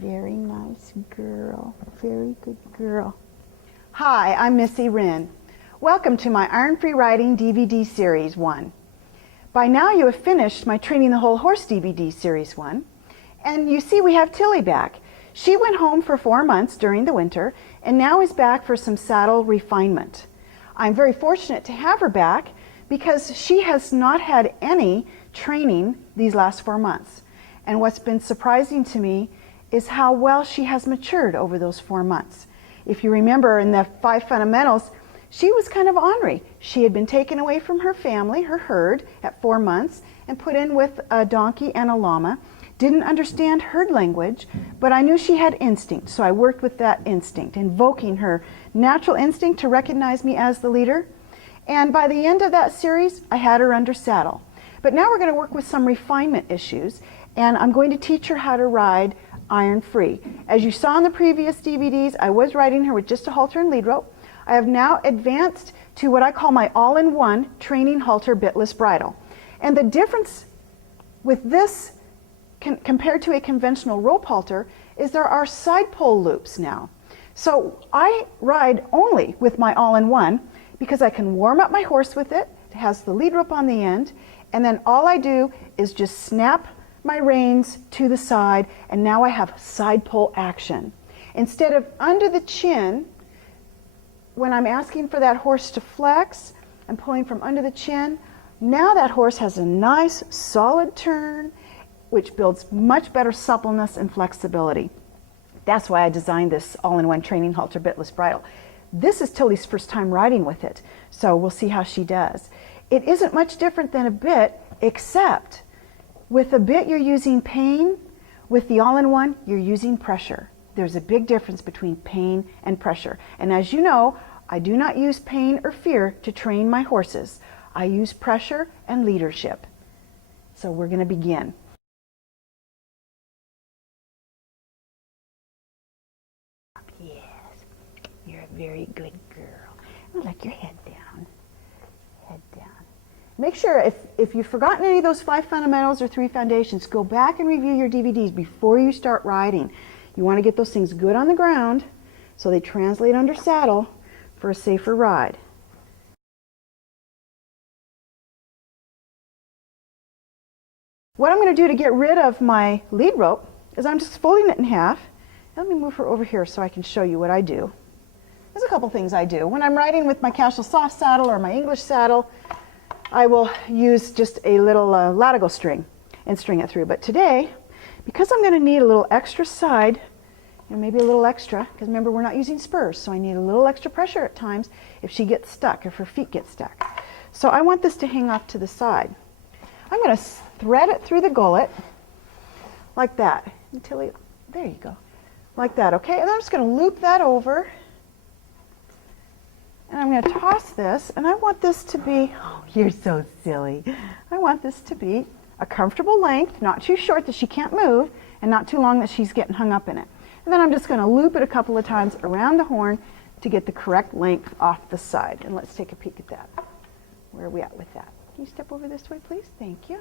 Very nice girl. Very good girl. Hi, I'm Missy Wryn. Welcome to my Iron Free Riding DVD Series 1. By now you have finished my Training the Whole Horse DVD Series 1. And you see we have Tilly back. She went home for 4 months during the winter and now is back for some saddle refinement. I'm very fortunate to have her back because she has not had any training these last 4 months. And what's been surprising to me is how well she has matured over those 4 months. If you remember in the 5 fundamentals, she was kind of ornery. She had been taken away from her family, her herd, at 4 months and put in with a donkey and a llama. Didn't understand herd language, but I knew she had instinct, so I worked with that instinct, invoking her natural instinct to recognize me as the leader. And by the end of that series, I had her under saddle. But now we're going to work with some refinement issues, and I'm going to teach her how to ride iron free. As you saw in the previous DVDs, I was riding her with just a halter and lead rope. I have now advanced to what I call my all-in-one training halter bitless bridle. And the difference with this compared to a conventional rope halter is there are side pole loops now. So I ride only with my all-in-one because I can warm up my horse with it. It has the lead rope on the end, and then all I do is just snap my reins to the side, and now I have side pole action. Instead of under the chin, when I'm asking for that horse to flex, I'm pulling from under the chin. Now that horse has a nice solid turn, which builds much better suppleness and flexibility. That's why I designed this all-in-one training halter bitless bridle. This is Tilly's first time riding with it, so we'll see how she does. It isn't much different than a bit, except with a bit you're using pain, with the all-in-one you're using pressure. There's a big difference between pain and pressure. And as you know, I do not use pain or fear to train my horses. I use pressure and leadership. So we're going to begin. Yes, you're a very good girl. Now let your head down. Head down. Make sure if you've forgotten any of those 5 fundamentals or 3 foundations, go back and review your DVDs before you start riding. You want to get those things good on the ground so they translate under saddle for a safer ride. What I'm going to do to get rid of my lead rope is I'm just folding it in half. Let me move her over here so I can show you what I do. There's a couple things I do. When I'm riding with my casual soft saddle or my English saddle, I will use just a little latigo string and string it through. But today, because I'm going to need a little extra side, and maybe a little extra, because remember we're not using spurs, so I need a little extra pressure at times if she gets stuck, if her feet get stuck. So I want this to hang off to the side. I'm going to thread it through the gullet like that. Until there you go. Like that, okay? And I'm just going to loop that over. And I'm going to toss this, and I want this to be, oh, you're so silly. I want this to be a comfortable length, not too short that she can't move, and not too long that she's getting hung up in it. And then I'm just going to loop it a couple of times around the horn to get the correct length off the side. And let's take a peek at that. Where are we at with that? Can you step over this way, please? Thank you.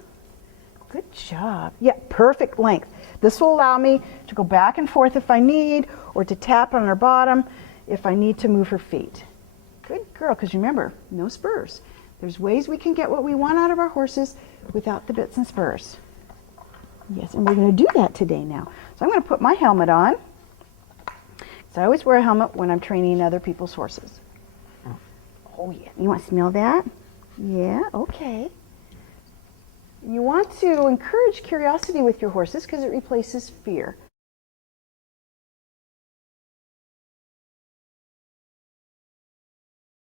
Good job. Yeah, perfect length. This will allow me to go back and forth if I need, or to tap on her bottom if I need to move her feet. Good girl, because remember, no spurs. There's ways we can get what we want out of our horses without the bits and spurs. Yes, and we're going to do that today now. So I'm going to put my helmet on. So I always wear a helmet when I'm training other people's horses. Oh yeah, you want to smell that? Yeah, okay. You want to encourage curiosity with your horses because it replaces fear.